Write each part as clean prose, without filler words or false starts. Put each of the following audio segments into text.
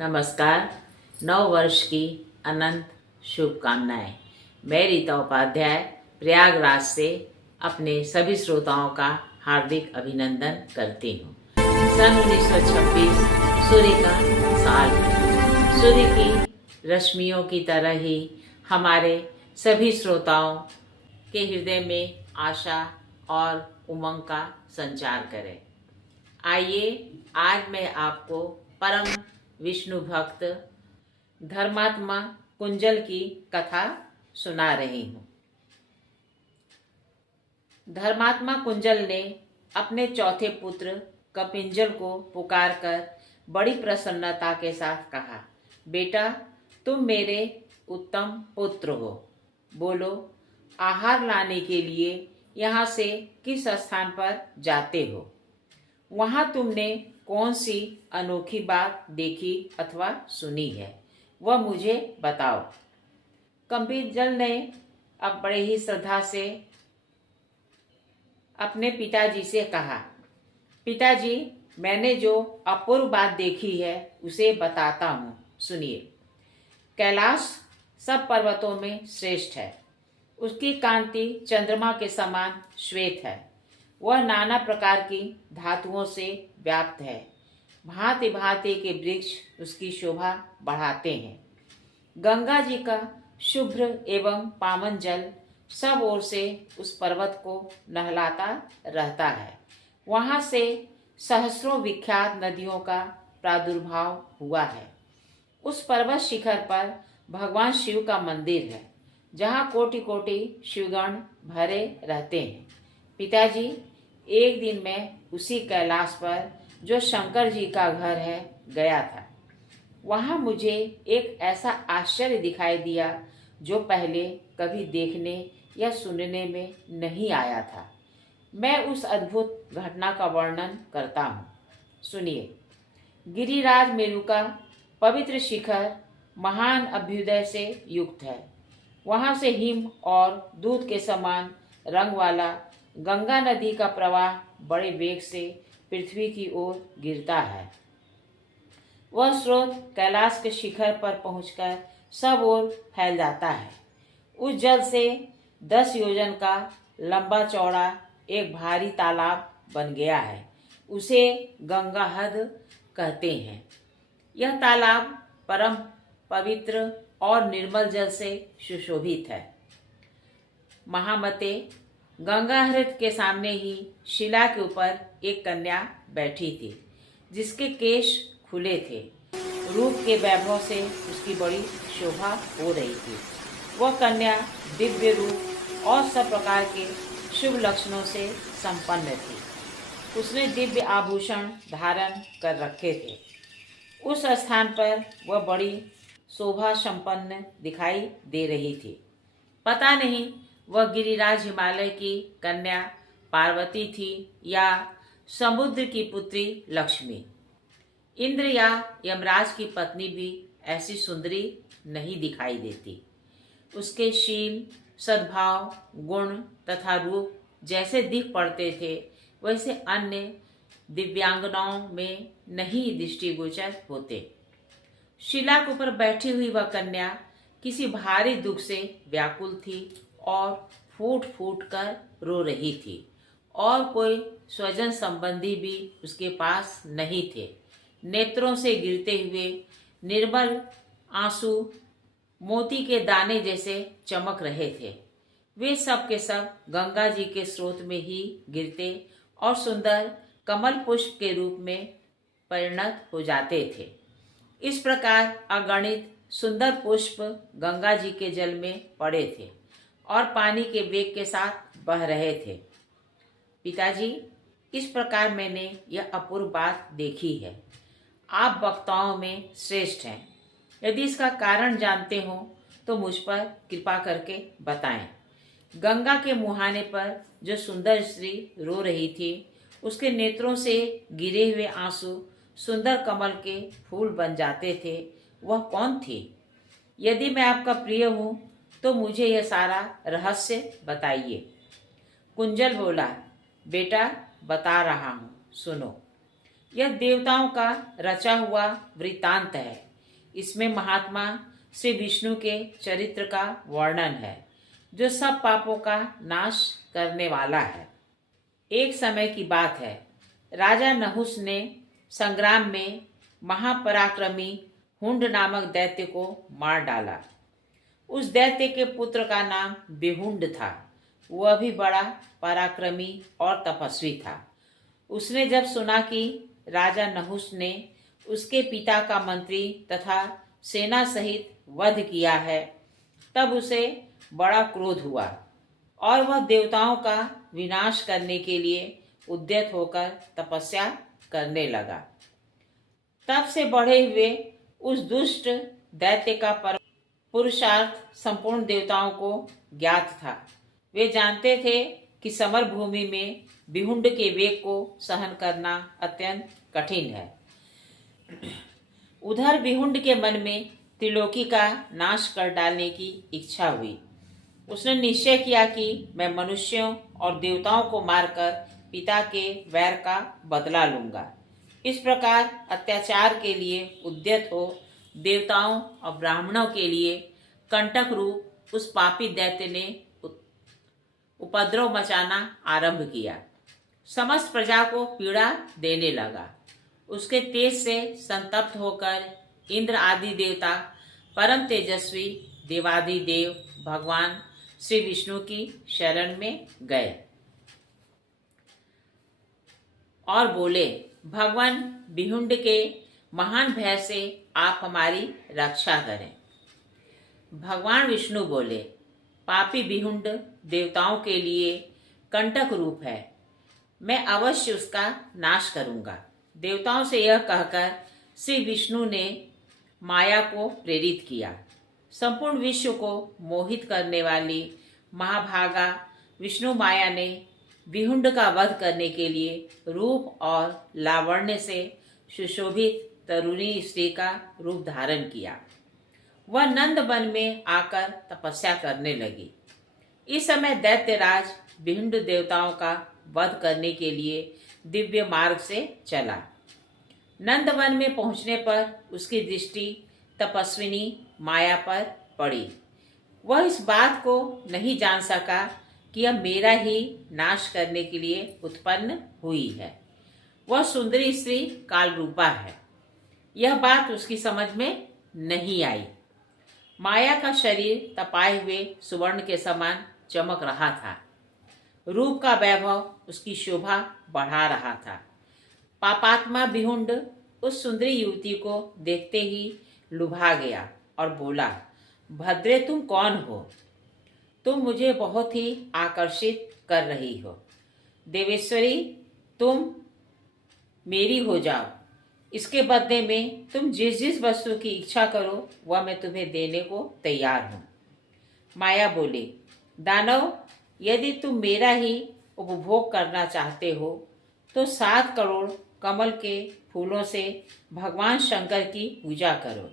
नमस्कार। नव वर्ष की अनंत शुभकामनाएं। मैं रीता उपाध्याय प्रयागराज से अपने सभी श्रोताओं का हार्दिक अभिनंदन करती हूँ। सन 1926 सूर्य का साल है। सूर्य की रश्मियों की तरह ही हमारे सभी श्रोताओं के हृदय में आशा और उमंग का संचार करे। आइए आज मैं आपको परम विष्णु भक्त धर्मात्मा कुंजल की कथा सुना रही हूँ। धर्मात्मा कुंजल ने अपने चौथे पुत्र कपिंजल को पुकारकर बड़ी प्रसन्नता के साथ कहा, बेटा तुम मेरे उत्तम पुत्र हो। बोलो, आहार लाने के लिए यहाँ से किस स्थान पर जाते हो? वहाँ तुमने कौन सी अनोखी बात देखी अथवा सुनी है, वह मुझे बताओ। कपिंजल ने अब बड़े ही श्रद्धा से अपने पिताजी से कहा, पिताजी मैंने जो अपूर्व बात देखी है उसे बताता हूँ, सुनिए। कैलाश सब पर्वतों में श्रेष्ठ है। उसकी कांति चंद्रमा के समान श्वेत है। वह नाना प्रकार की धातुओं से व्याप्त है। भांति भांति के वृक्ष उसकी शोभा बढ़ाते हैं। गंगा जी का शुभ्र एवं पावन जल सब ओर से उस पर्वत को नहलाता रहता है। वहाँ से सहस्रों विख्यात नदियों का प्रादुर्भाव हुआ है। उस पर्वत शिखर पर भगवान शिव का मंदिर है, जहाँ कोटि कोटि शिवगण भरे रहते हैं। पिताजी, एक दिन मैं उसी कैलाश पर जो शंकर जी का घर है गया था। वहाँ मुझे एक ऐसा आश्चर्य दिखाई दिया जो पहले कभी देखने या सुनने में नहीं आया था। मैं उस अद्भुत घटना का वर्णन करता हूँ, सुनिए। गिरिराज मेरु का पवित्र शिखर महान अभ्युदय से युक्त है। वहाँ से हिम और दूध के समान रंग वाला गंगा नदी का प्रवाह बड़े वेग से पृथ्वी की ओर गिरता है। वह स्रोत कैलाश के शिखर पर पहुंचकर सब ओर फैल जाता है। उस जल से 10 योजन का लंबा चौड़ा एक भारी तालाब बन गया है। उसे गंगाहद कहते हैं। यह तालाब परम पवित्र और निर्मल जल से सुशोभित है। महामते, गंगा हृद के सामने ही शिला के ऊपर एक कन्या बैठी थी, जिसके केश खुले थे। रूप के वैभव से उसकी बड़ी शोभा हो रही थी। वह कन्या दिव्य रूप और सब प्रकार के शुभ लक्षणों से संपन्न थी। उसने दिव्य आभूषण धारण कर रखे थे। उस स्थान पर वह बड़ी शोभा संपन्न दिखाई दे रही थी। पता नहीं वह गिरिराज हिमालय की कन्या पार्वती थी या समुद्र की पुत्री लक्ष्मी। इंद्र या यमराज की पत्नी भी ऐसी सुंदरी नहीं दिखाई देती। उसके शील, सद्भाव, गुण तथा रूप जैसे दिख पड़ते थे, वैसे अन्य दिव्यांगनाओं में नहीं दृष्टिगोचर होते। शिला के ऊपर बैठी हुई वह कन्या किसी भारी दुख से व्याकुल थी और फूट फूट कर रो रही थी, और कोई स्वजन संबंधी भी उसके पास नहीं थे। नेत्रों से गिरते हुए निर्मल आंसू मोती के दाने जैसे चमक रहे थे। वे सब के सब गंगा जी के स्रोत में ही गिरते और सुंदर कमल पुष्प के रूप में परिणत हो जाते थे। इस प्रकार अगणित सुंदर पुष्प गंगा जी के जल में पड़े थे और पानी के वेग के साथ बह रहे थे। पिताजी, इस प्रकार मैंने यह अपूर्व बात देखी है। आप वक्ताओं में श्रेष्ठ हैं। यदि इसका कारण जानते हो तो मुझ पर कृपा करके बताएं। गंगा के मुहाने पर जो सुंदर स्त्री रो रही थी, उसके नेत्रों से गिरे हुए आंसू सुंदर कमल के फूल बन जाते थे। वह कौन थी? यदि मैं आपका प्रिय हूँ तो मुझे यह सारा रहस्य बताइए। कुंजल बोला, बेटा बता रहा हूँ, सुनो। यह देवताओं का रचा हुआ वृत्तांत है। इसमें महात्मा श्री विष्णु के चरित्र का वर्णन है, जो सब पापों का नाश करने वाला है। एक समय की बात है, राजा नहुस ने संग्राम में महापराक्रमी हुंड नामक दैत्य को मार डाला। उस दैत्य के पुत्र का नाम बिहुंड था। वह भी बड़ा पराक्रमी और तपस्वी था। उसने जब सुना कि राजा नहुस ने उसके पिता का मंत्री तथा सेना सहित वध किया है, तब उसे बड़ा क्रोध हुआ और वह देवताओं का विनाश करने के लिए उद्यत होकर तपस्या करने लगा। तब से बढ़े हुए उस दुष्ट दैत्य का पुरुषार्थ संपूर्ण देवताओं को ज्ञात था। वे जानते थे कि समर भूमि में बिहुंड के वेग को सहन करना अत्यंत कठिन है। उधर बिहुंड के मन में त्रिलोकी का नाश कर डालने की इच्छा हुई। उसने निश्चय किया कि मैं मनुष्यों और देवताओं को मारकर पिता के वैर का बदला लूंगा। इस प्रकार अत्याचार के लिए उद्यत हो देवताओं और ब्राह्मणों के लिए कंटक रूप उस पापी दैत्य ने उपद्रव मचाना आरंभ किया। समस्त प्रजा को पीड़ा देने लगा। उसके तेज से संतप्त होकर इंद्र आदि देवता परम तेजस्वी देवादिदेव भगवान श्री विष्णु की शरण में गए और बोले, भगवान बिहुंड के महान भय से आप हमारी रक्षा करें। भगवान विष्णु बोले, पापी बिहुंड देवताओं के लिए कंटक रूप है, मैं अवश्य उसका नाश करूंगा। देवताओं से यह कहकर श्री विष्णु ने माया को प्रेरित किया। संपूर्ण विश्व को मोहित करने वाली महाभागा विष्णु माया ने बिहुंड का वध करने के लिए रूप और लावण्य से सुशोभित तरुणी स्त्री का रूप धारण किया। वह नंद वन में आकर तपस्या करने लगी। इस समय दैत्यराज बिहुंड देवताओं का वध करने के लिए दिव्य मार्ग से चला। नंद वन में पहुंचने पर उसकी दृष्टि तपस्विनी माया पर पड़ी। वह इस बात को नहीं जान सका कि यह मेरा ही नाश करने के लिए उत्पन्न हुई है। वह सुंदरी स्त्री कालरूपा है। यह बात उसकी समझ में नहीं आई। माया का शरीर तपाए हुए सुवर्ण के समान चमक रहा था। रूप का वैभव उसकी शोभा बढ़ा रहा था। पापात्मा बिहुंड उस सुंदरी युवती को देखते ही लुभा गया और बोला, भद्रे तुम कौन हो? तुम मुझे बहुत ही आकर्षित कर रही हो। देवेश्वरी, तुम मेरी हो जाओ। इसके बदले में तुम जिस जिस वस्तु की इच्छा करो वह मैं तुम्हें देने को तैयार हूँ। माया बोली, दानव, यदि तुम मेरा ही उपभोग करना चाहते हो तो 7 करोड़ कमल के फूलों से भगवान शंकर की पूजा करो।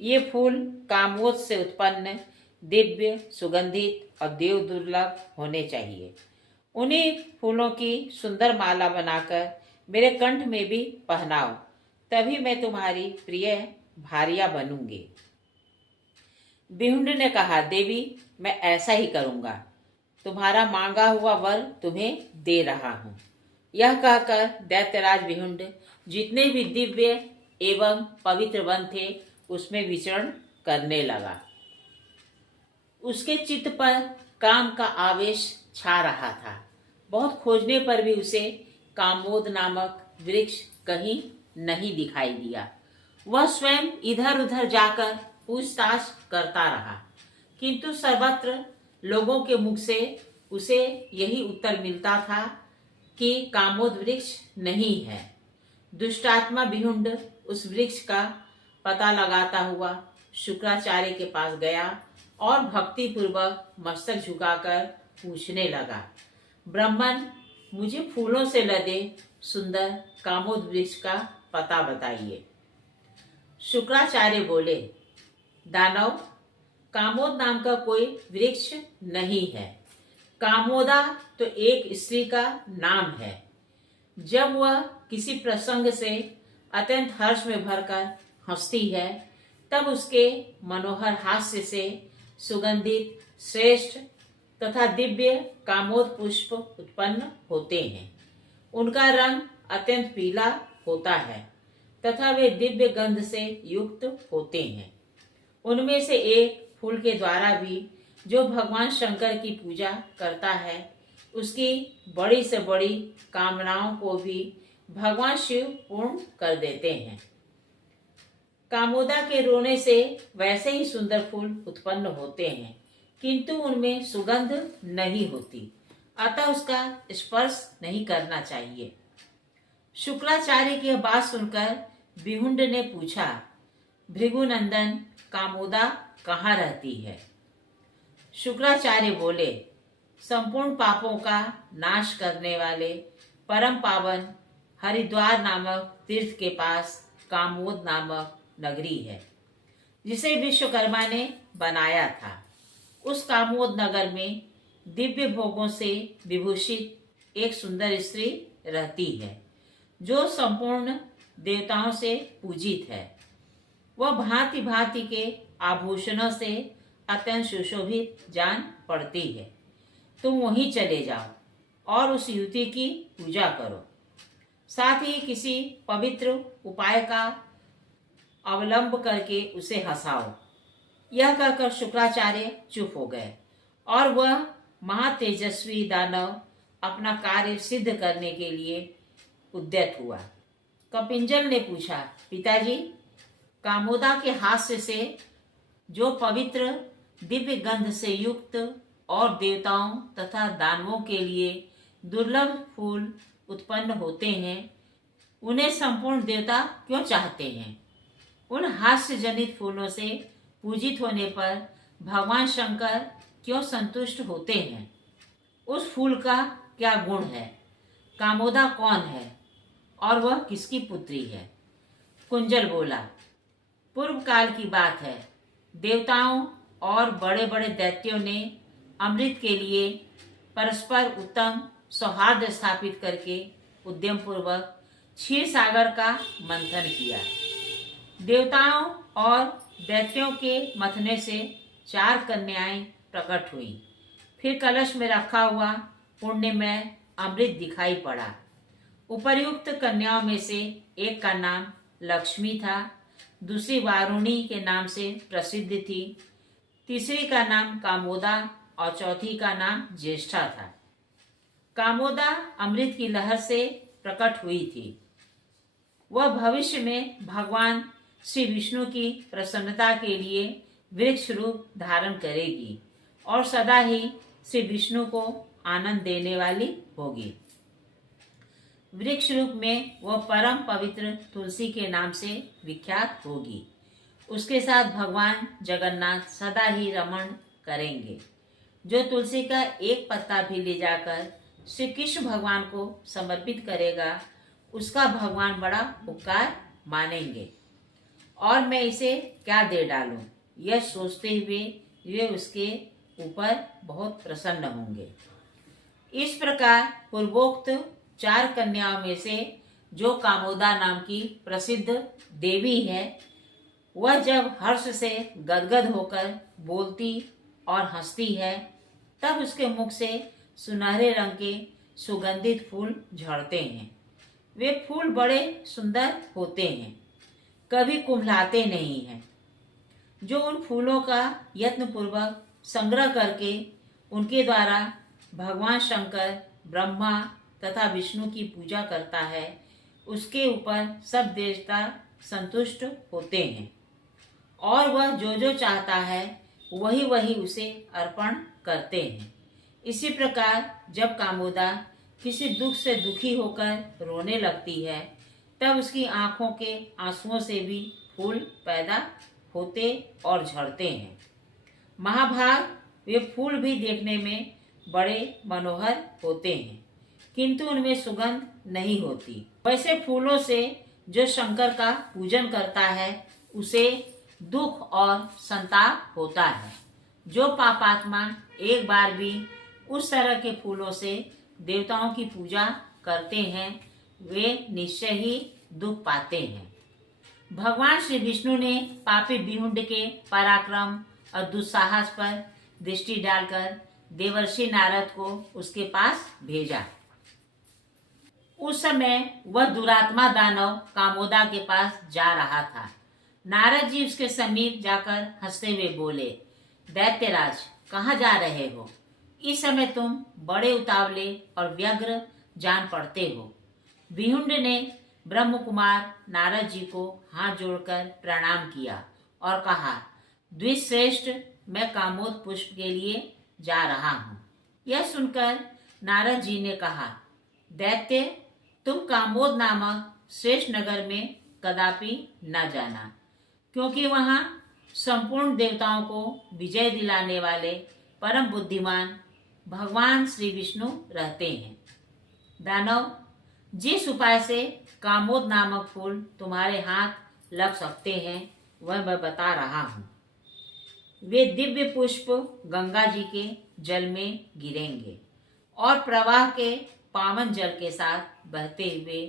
ये फूल कामोद से उत्पन्न दिव्य, सुगंधित और देव दुर्लभ होने चाहिए। उन्हीं फूलों की सुंदर माला बनाकर मेरे कंठ में भी पहनाओ, तभी मैं तुम्हारी प्रिय भार्या बनूंगी। बिहुंड ने कहा, देवी, मैं ऐसा ही करूंगा। तुम्हारा मांगा हुआ वर तुम्हें दे रहा हूँ। यह कहकर दैत्यराज बिहुंड जितने भी दिव्य एवं पवित्र वन थे उसमें विचरण करने लगा। उसके चित्त पर काम का आवेश छा रहा था। बहुत खोजने पर भी उसे कामोद नामक वृक्ष कहीं नहीं दिखाई दिया। वह स्वयं इधर उधर जाकर पूछताछ करता रहा, किंतु सर्वत्र लोगों के मुख से उसे यही उत्तर मिलता था कि कामोद वृक्ष नहीं है। दुष्टात्मा बिहुंड उस वृक्ष का पता लगाता हुआ शुक्राचार्य के पास गया और भक्ति पूर्वक मस्तक झुकाकर पूछने लगा, ब्राह्मण, मुझे फूलों से लदे सुंदर कामोद वृक्ष का पता बताइए। शुक्राचार्य बोले, दानव, कामोद नाम का कोई वृक्ष नहीं है। कामोदा तो एक स्त्री का नाम है। जब वह किसी प्रसंग से अत्यंत हर्ष में भरकर हंसती है तब उसके मनोहर हास्य से सुगंधित श्रेष्ठ तथा दिव्य कामोद पुष्प उत्पन्न होते हैं। उनका रंग अत्यंत पीला होता है तथा वे दिव्य गंध से युक्त होते हैं। उनमें से एक फूल के द्वारा भी जो भगवान शंकर की पूजा करता है, उसकी बड़ी से बड़ी कामनाओं को भी भगवान शिव पूर्ण कर देते हैं। कामोदा के रोने से वैसे ही सुंदर फूल उत्पन्न होते हैं, किंतु उनमें सुगंध नहीं होती, अतः उसका स्पर्श नहीं करना चाहिए। शुक्राचार्य की बात सुनकर विहुंड ने पूछा, भृगुनंदन, कामोदा कहाँ रहती है? शुक्राचार्य बोले, संपूर्ण पापों का नाश करने वाले परम पावन हरिद्वार नामक तीर्थ के पास कामोद नामक नगरी है, जिसे विश्वकर्मा ने बनाया था। उस कामोद नगर में दिव्य भोगों से विभूषित एक सुंदर स्त्री रहती है, जो संपूर्ण देवताओं से पूजित है। वह भांति भांति के आभूषणों से अत्यंत सुशोभित जान पड़ती है। तुम वहीं चले जाओ और उस युवती की पूजा करो, साथ ही किसी पवित्र उपाय का अवलंब करके उसे हंसाओ। यह कहकर शुक्राचार्य चुप हो गए और वह महातेजस्वी दानव अपना कार्य सिद्ध करने के लिए उद्यत हुआ। कपिंजल ने पूछा, पिताजी, कामोदा के हास्य से जो पवित्र दिव्य गंध से युक्त और देवताओं तथा दानवों के लिए दुर्लभ फूल उत्पन्न होते हैं, उन्हें संपूर्ण देवता क्यों चाहते हैं? उन हास्य जनित फूलों से पूजित होने पर भगवान शंकर क्यों संतुष्ट होते हैं? उस फूल का क्या गुण है? कामोदा कौन है और वह किसकी पुत्री है? कुंजल बोला, पूर्व काल की बात है। देवताओं और बड़े बड़े दैत्यों ने अमृत के लिए परस्पर उत्तम सौहार्द स्थापित करके उद्यम पूर्वक क्षीर सागर का मंथन किया। देवताओं और दैत्यों के मथने से 4 कन्याएं प्रकट हुई। फिर कलश में रखा हुआ पुण्यमय अमृत दिखाई पड़ा। उपर्युक्त कन्याओं में से एक का नाम लक्ष्मी था, दूसरी वारुणी के नाम से प्रसिद्ध थी, तीसरी का नाम कामोदा और चौथी का नाम ज्येष्ठा था। कामोदा अमृत की लहर से प्रकट हुई थी। वह भविष्य में भगवान श्री विष्णु की प्रसन्नता के लिए वृक्ष रूप धारण करेगी और सदा ही श्री विष्णु को आनंद देने वाली होगी। वृक्ष रूप में वह परम पवित्र तुलसी के नाम से विख्यात होगी। उसके साथ भगवान जगन्नाथ सदा ही रमण करेंगे। जो तुलसी का एक पत्ता भी ले जाकर श्री कृष्ण भगवान को समर्पित करेगा, उसका भगवान बड़ा उपकार मानेंगे और मैं इसे क्या दे डालूं, यह सोचते हुए वे उसके ऊपर बहुत प्रसन्न होंगे। इस प्रकार पूर्वोक्त 4 कन्याओं में से जो कामोदा नाम की प्रसिद्ध देवी है, वह जब हर्ष से गदगद होकर बोलती और हंसती है, तब उसके मुख से सुनहरे रंग के सुगंधित फूल झड़ते हैं। वे फूल बड़े सुंदर होते हैं, कभी कुम्हलाते नहीं हैं। जो उन फूलों का यत्न पूर्वक संग्रह करके उनके द्वारा भगवान शंकर, ब्रह्मा तथा विष्णु की पूजा करता है, उसके ऊपर सब देवता संतुष्ट होते हैं और वह जो जो चाहता है वही वही उसे अर्पण करते हैं। इसी प्रकार जब कामोदा किसी दुख से दुखी होकर रोने लगती है, तब उसकी आंखों के आंसुओं से भी फूल पैदा होते और झड़ते हैं। महाभाग वे फूल भी देखने में बड़े मनोहर होते हैं, किंतु उनमें सुगंध नहीं होती। वैसे फूलों से जो शंकर का पूजन करता है, उसे दुख और संताप होता है। जो पापात्मा एक बार भी उस तरह के फूलों से देवताओं की पूजा करते हैं, वे निश्चय ही दुख पाते हैं। भगवान श्री विष्णु ने पापी बिहुंड के पराक्रम और दुस्साहस पर दृष्टि डालकर देवर्षि नारद को उसके पास भेजा। उस समय वह दुरात्मा दानव कामोदा के पास जा रहा था। नारद जी उसके समीप जाकर हंसते हुए बोले, दैत्यराज, कहाँ जा रहे हो? इस समय तुम बड़े उतावले और व्यग्र जान पड़ते हो। विहुंड ने ब्रह्म कुमार नारद जी को हाथ जोड़कर प्रणाम किया और कहा, द्विश्रेष्ठ, मैं कामोद पुष्प के लिए जा रहा हूँ। यह सुनकर नारद जी ने कहा, दैत्य, तुम कामोद नामक श्रेष्ठ नगर में कदापि न जाना, क्योंकि वहां संपूर्ण देवताओं को विजय दिलाने वाले परम बुद्धिमान भगवान श्री विष्णु रहते हैं। दानव, जिस उपाय से कामोद नामक फूल तुम्हारे हाथ लग सकते हैं वह मैं बता रहा हूँ। वे दिव्य पुष्प गंगा जी के जल में गिरेंगे और प्रवाह के पावन जल के साथ बहते हुए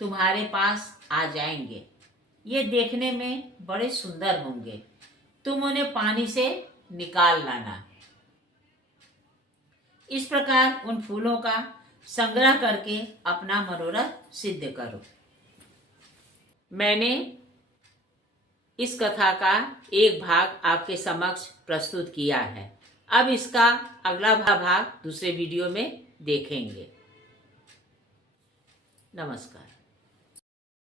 तुम्हारे पास आ जाएंगे। ये देखने में बड़े सुंदर होंगे। तुम उन्हें पानी से निकाल लाना। इस प्रकार उन फूलों का संग्रह करके अपना मनोरथ सिद्ध करो। मैंने इस कथा का एक भाग आपके समक्ष प्रस्तुत किया है। अब इसका अगला भाग दूसरे वीडियो में देखेंगे। नमस्कार।